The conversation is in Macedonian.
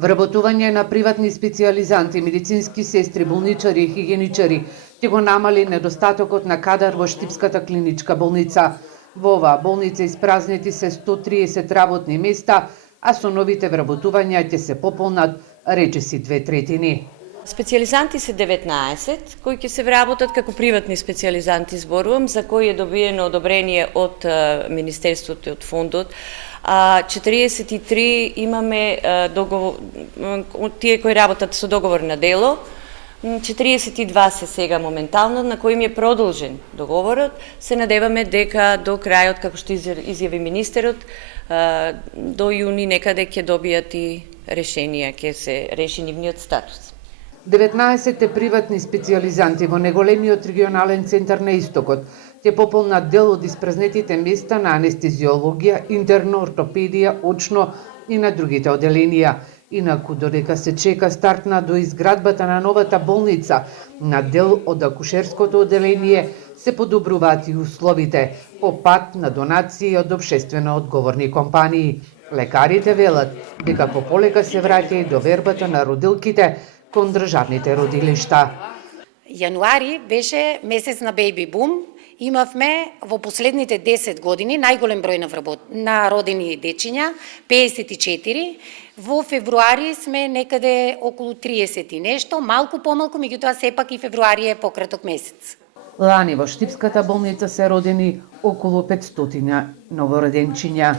Вработување на приватни специјализанти, медицински сестри, болничари и хигиеничари ќе го намали недостатокот на кадар во Штипската клиничка болница. Во оваа болница испразнети се 130 работни места, а со новите вработувања ќе се пополнат речиси 2/3. Специјализанти се 19, кои ќе се вработат како приватни специјализанти, зборувам, за кои е добиено одобрение од Министерството и од фондот. 43 имаме договор, тие кои работат со договор на дело, 42 се сега моментално, на кои им е продолжен договорот. Се надеваме дека до крајот, како што изјави министерот, до јуни некаде ќе добијат и решенија, ќе се реши нивниот статус. 19 приватни специјализанти во неголемиот регионален центар на Истокот ќе пополнат дел од испразнетите места на анестезиологија, интерно, ортопедија, очно и на другите оделенија. Инаку, додека се чека старт на доизградбата на новата болница, на дел од акушерското оделение се подобруваат и условите по пат на донации од општествено одговорни компании. Лекарите велат дека полека се враќа и довербата на родилките кон државните родилишта. Јануари беше месец на бејби бум. Имавме во последните 10 години најголем број на родени дечиња, 54. Во февруари сме некаде околу 30 и нешто, малку помалку, меѓутоа сепак и февруари е пократок месец. Лани во Штипската болница се родени околу 500 новороденчиња.